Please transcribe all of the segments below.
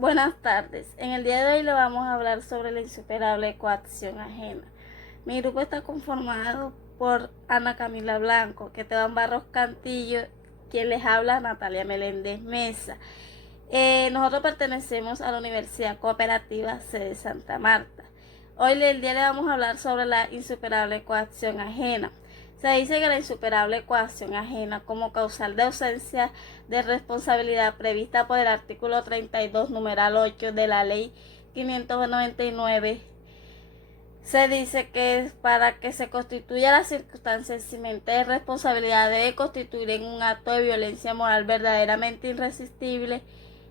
Buenas tardes. En el día de hoy le vamos a hablar sobre la insuperable coacción ajena. Mi grupo está conformado por Ana Camila Blanco, Esteban Barros Cantillo, quien les habla, Natalia Meléndez Mesa. Nosotros pertenecemos a la Universidad Cooperativa Sede Santa Marta. Hoy el día le vamos a hablar sobre la insuperable coacción ajena. Se dice que la insuperable coacción ajena como causal de ausencia de responsabilidad prevista por el artículo 32, numeral 8 de la Ley 599, se dice que para que se constituya la circunstancia eximente de responsabilidad debe constituir en un acto de violencia moral verdaderamente irresistible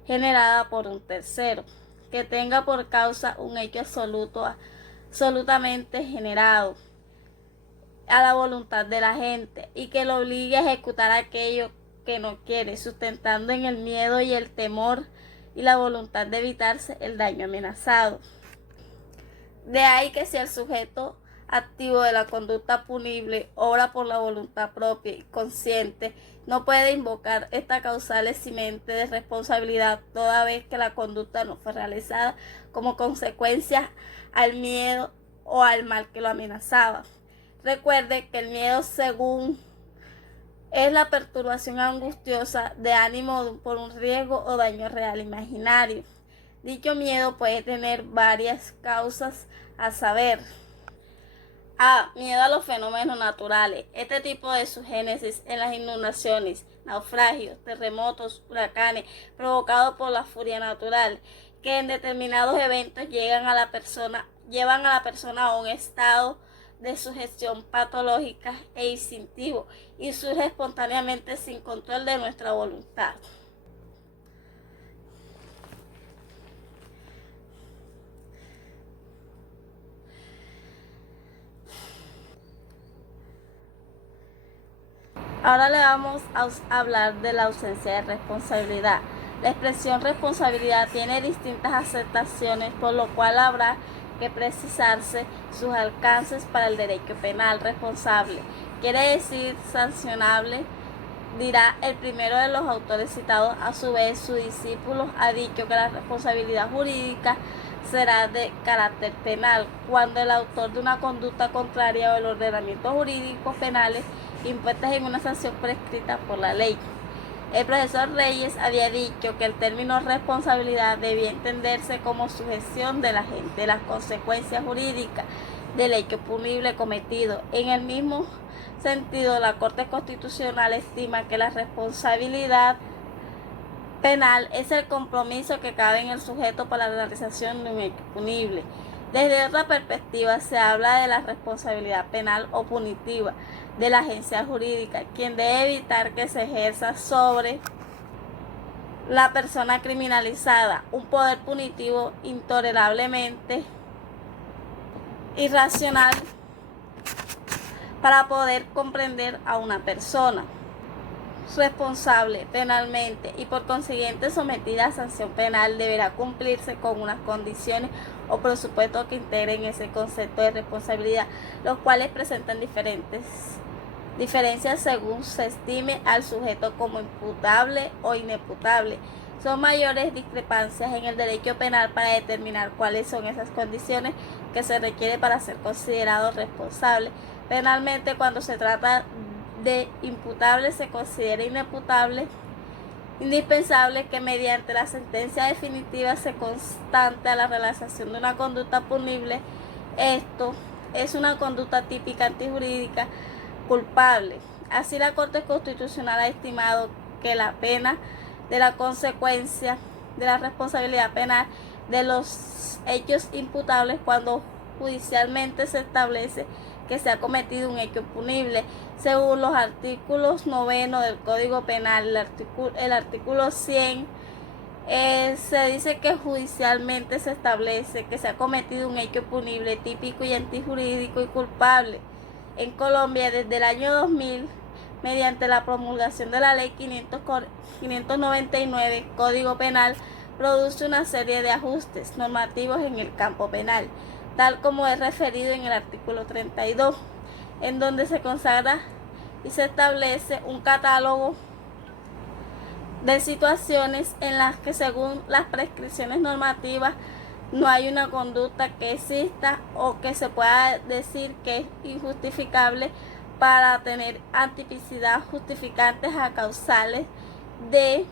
generada por un tercero, que tenga por causa un hecho absolutamente generado a la voluntad de la gente y que lo obligue a ejecutar aquello que no quiere, sustentando en el miedo y el temor y la voluntad de evitarse el daño amenazado. De ahí que si el sujeto activo de la conducta punible obra por la voluntad propia y consciente, no puede invocar esta causal eximente de responsabilidad toda vez que la conducta no fue realizada como consecuencia al miedo o al mal que lo amenazaba. Recuerde que el miedo, según es la perturbación angustiosa de ánimo por un riesgo o daño real imaginario. Dicho miedo puede tener varias causas, a saber: A. Miedo a los fenómenos naturales. Este tipo de su génesis en las inundaciones, naufragios, terremotos, huracanes, provocados por la furia natural, que en determinados eventos llevan a la persona a un estado de sugestión patológica e instintivo y surge espontáneamente sin control de nuestra voluntad. Ahora le vamos a hablar de la ausencia de responsabilidad. La expresión responsabilidad tiene distintas aceptaciones, por lo cual habrá que precisarse sus alcances para el derecho penal. Responsable quiere decir sancionable, dirá el primero de los autores citados. A su vez, su discípulo ha dicho que la responsabilidad jurídica será de carácter penal cuando el autor de una conducta contraria al ordenamiento jurídico penales impuestas en una sanción prescrita por la ley. El profesor Reyes había dicho que el término responsabilidad debía entenderse como sujeción de la gente de las consecuencias jurídicas del hecho punible cometido. En el mismo sentido, la Corte Constitucional estima que la responsabilidad penal es el compromiso que cabe en el sujeto para la realización de un hecho punible. Desde otra perspectiva, se habla de la responsabilidad penal o punitiva de la agencia jurídica, quien debe evitar que se ejerza sobre la persona criminalizada un poder punitivo intolerablemente irracional para poder comprender a una persona responsable penalmente y por consiguiente sometida a sanción penal deberá cumplirse con unas condiciones o presupuestos que integren ese concepto de responsabilidad, los cuales presentan diferencias según se estime al sujeto como imputable o inimputable. Son mayores discrepancias en el derecho penal para determinar cuáles son esas condiciones que se requieren para ser considerado responsable penalmente. Cuando se trata de imputable, se considera inimputable indispensable que mediante la sentencia definitiva se constante a la realización de una conducta punible. Esto es una conducta típica antijurídica culpable. Así, la Corte Constitucional ha estimado que la pena de la consecuencia de la responsabilidad penal de los hechos imputables cuando judicialmente se establece que se ha cometido un hecho punible. Según los artículos 9 del Código Penal, el artículo 100, se dice que judicialmente se establece que se ha cometido un hecho punible, típico y antijurídico y culpable. En Colombia, desde el año 2000, mediante la promulgación de la Ley 599, Código Penal, produce una serie de ajustes normativos en el campo penal, tal como es referido en el artículo 32, en donde se consagra y se establece un catálogo de situaciones en las que según las prescripciones normativas no hay una conducta que exista o que se pueda decir que es injustificable para tener antipicidad justificantes a causales de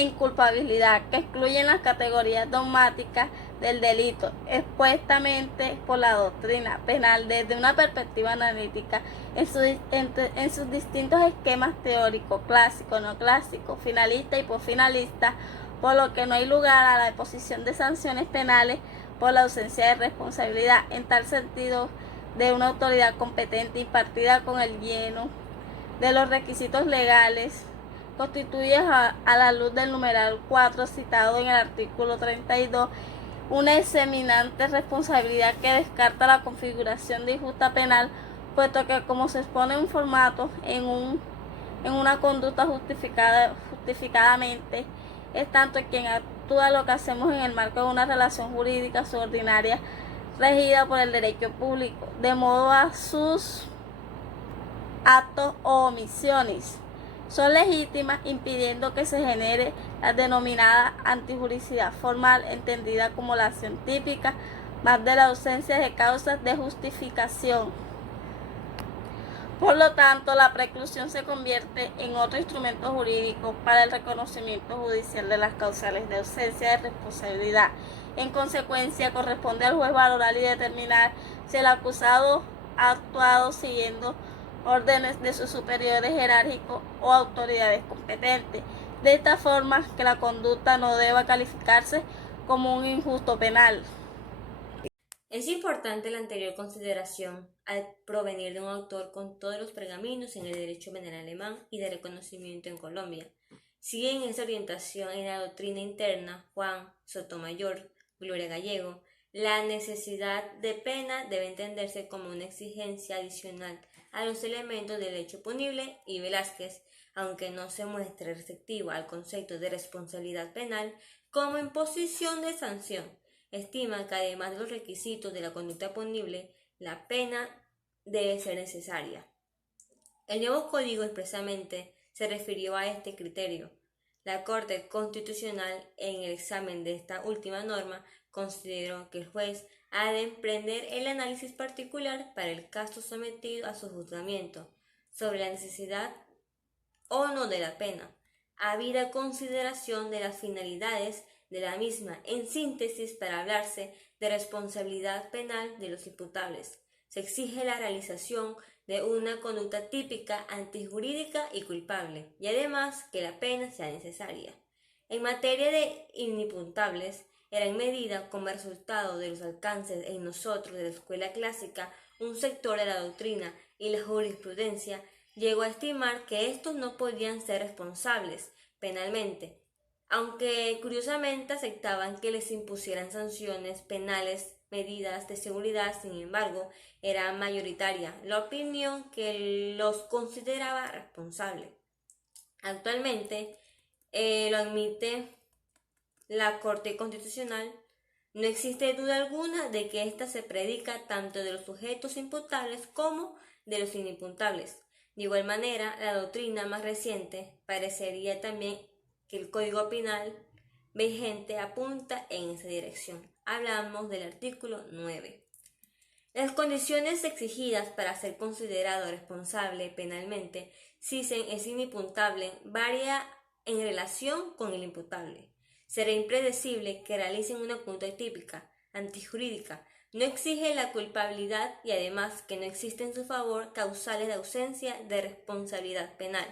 inculpabilidad que excluyen las categorías dogmáticas del delito expuestamente por la doctrina penal desde una perspectiva analítica en sus distintos esquemas teóricos, clásico, no clásico, finalista y posfinalista, por lo que no hay lugar a la imposición de sanciones penales por la ausencia de responsabilidad, en tal sentido de una autoridad competente impartida con el lleno de los requisitos legales constituye a la luz del numeral 4 citado en el artículo 32 una examinante responsabilidad que descarta la configuración de injusta penal, puesto que como se expone un formato en una conducta justificadamente, es tanto quien actúa lo que hacemos en el marco de una relación jurídica subordinaria regida por el derecho público, de modo a sus actos o omisiones son legítimas, impidiendo que se genere la denominada antijuricidad formal, entendida como la acción típica, más de la ausencia de causas de justificación. Por lo tanto, la preclusión se convierte en otro instrumento jurídico para el reconocimiento judicial de las causales de ausencia de responsabilidad. En consecuencia, corresponde al juez valorar y determinar si el acusado ha actuado siguiendo órdenes de sus superiores jerárquicos o autoridades competentes, de esta forma que la conducta no deba calificarse como un injusto penal. Es importante la anterior consideración al provenir de un autor con todos los pergaminos en el derecho penal alemán y de reconocimiento en Colombia. Sigue en esta orientación en la doctrina interna Juan Sotomayor, Gloria Gallego. La necesidad de pena debe entenderse como una exigencia adicional a los elementos del hecho punible, y Velázquez, aunque no se muestre receptivo al concepto de responsabilidad penal como imposición de sanción, estima que además de los requisitos de la conducta punible, la pena debe ser necesaria. El nuevo código expresamente se refirió a este criterio. La Corte Constitucional, en el examen de esta última norma, consideró que el juez ha de emprender el análisis particular para el caso sometido a su juzgamiento sobre la necesidad o no de la pena, habida consideración de las finalidades de la misma. En síntesis, para hablarse de responsabilidad penal de los imputables, se exige la realización de una conducta típica, antijurídica y culpable, y además que la pena sea necesaria. En materia de inimputables, era en medida como resultado de los alcances en nosotros de la escuela clásica, un sector de la doctrina y la jurisprudencia llegó a estimar que estos no podían ser responsables penalmente, aunque curiosamente aceptaban que les impusieran sanciones penales, medidas de seguridad. Sin embargo, era mayoritaria la opinión que los consideraba responsables. Actualmente, lo admite la Corte Constitucional. No existe duda alguna de que ésta se predica tanto de los sujetos imputables como de los inimputables. De igual manera, la doctrina más reciente parecería también que el Código Penal vigente apunta en esa dirección. Hablamos del artículo 9. Las condiciones exigidas para ser considerado responsable penalmente si es inimputable varía en relación con el imputable. Será impredecible que realicen una conducta típica, antijurídica, no exige la culpabilidad y además que no existen en su favor causales de ausencia de responsabilidad penal.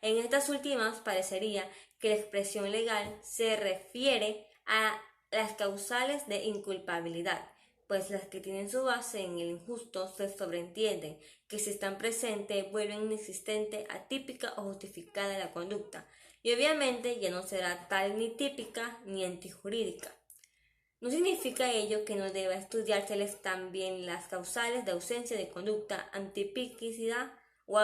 En estas últimas parecería que la expresión legal se refiere a las causales de inculpabilidad, pues las que tienen su base en el injusto se sobreentienden que si están presentes vuelven inexistente, atípica o justificada la conducta, y obviamente ya no será tal ni típica ni antijurídica. No significa ello que no deba estudiárseles también las causales de ausencia de conducta, atipicidad o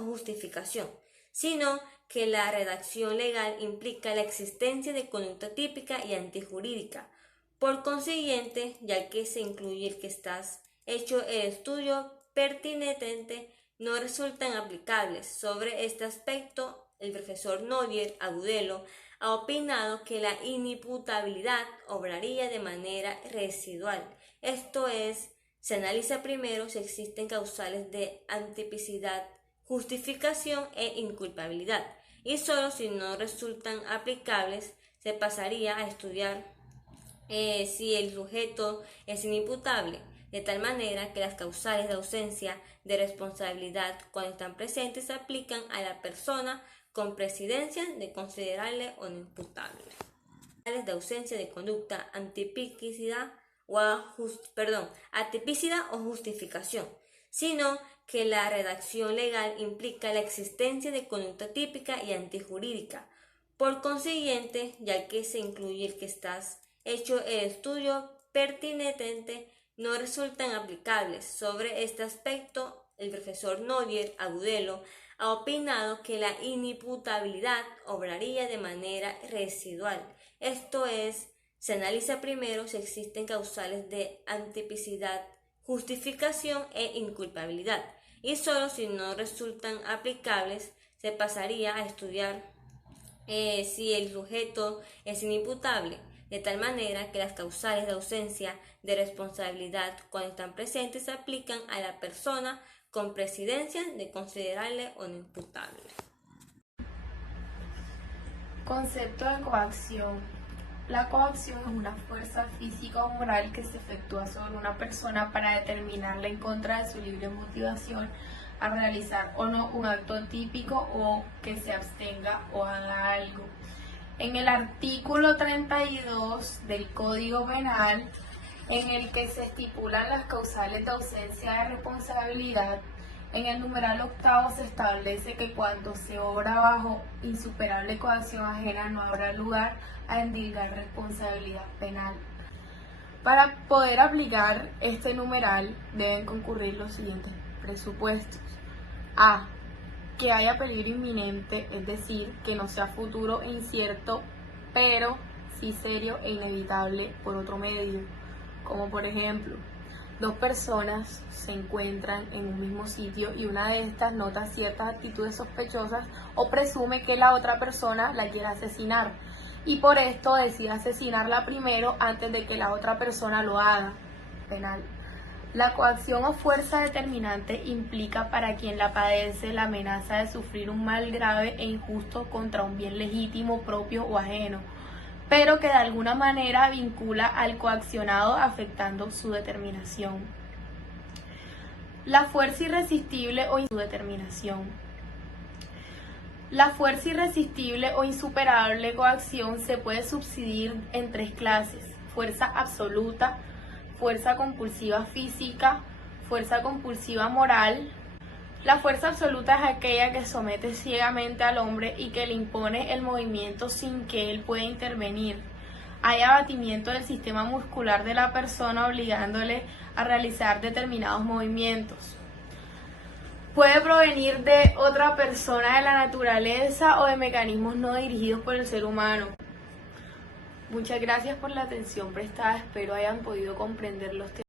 justificación, sino que la redacción legal implica la existencia de conducta típica y antijurídica. Por consiguiente, ya que se incluye el que estás hecho el estudio pertinente no resultan aplicables. Sobre este aspecto, el profesor Nodier Agudelo ha opinado que la inimputabilidad obraría de manera residual. Esto es, se analiza primero si existen causales de antipicidad, justificación e inculpabilidad, y solo si no resultan aplicables se pasaría a estudiar si el sujeto es inimputable, de tal manera que las causales de ausencia de responsabilidad cuando están presentes se aplican a la persona con presidencia de considerarle o no imputable. De ausencia de conducta atipicida o justificación, sino que la redacción legal implica la existencia de conducta típica y antijurídica. Por consiguiente, ya que se incluye el que estás hecho el estudio pertinente, no resultan aplicables. Sobre este aspecto, el profesor Nodier Agudelo ha opinado que la inimputabilidad obraría de manera residual. Esto es, se analiza primero si existen causales de antipicidad, justificación e inculpabilidad, y solo si no resultan aplicables se pasaría a estudiar si el sujeto es inimputable, de tal manera que las causales de ausencia de responsabilidad cuando están presentes se aplican a la persona con presidencia de considerarle o no imputable. Concepto de coacción. La coacción es una fuerza física o moral que se efectúa sobre una persona para determinarla en contra de su libre motivación a realizar o no un acto típico o que se abstenga o haga algo. En el artículo 32 del Código Penal, en el que se estipulan las causales de ausencia de responsabilidad, en el numeral octavo se establece que cuando se obra bajo insuperable coacción ajena no habrá lugar a endilgar responsabilidad penal. Para poder aplicar este numeral deben concurrir los siguientes presupuestos. A. Que haya peligro inminente, es decir, que no sea futuro e incierto, pero sí serio e inevitable por otro medio, como por ejemplo, dos personas se encuentran en un mismo sitio y una de estas nota ciertas actitudes sospechosas o presume que la otra persona la quiera asesinar y por esto decide asesinarla primero antes de que la otra persona lo haga. Penal. La coacción o fuerza determinante implica para quien la padece la amenaza de sufrir un mal grave e injusto contra un bien legítimo, propio o ajeno, pero que de alguna manera vincula al coaccionado afectando su determinación. La fuerza irresistible o insuperable coacción se puede subdividir en tres clases: fuerza absoluta, fuerza compulsiva física, fuerza compulsiva moral. La fuerza absoluta es aquella que somete ciegamente al hombre y que le impone el movimiento sin que él pueda intervenir. Hay abatimiento del sistema muscular de la persona obligándole a realizar determinados movimientos. Puede provenir de otra persona, de la naturaleza o de mecanismos no dirigidos por el ser humano. Muchas gracias por la atención prestada, espero hayan podido comprender los temas.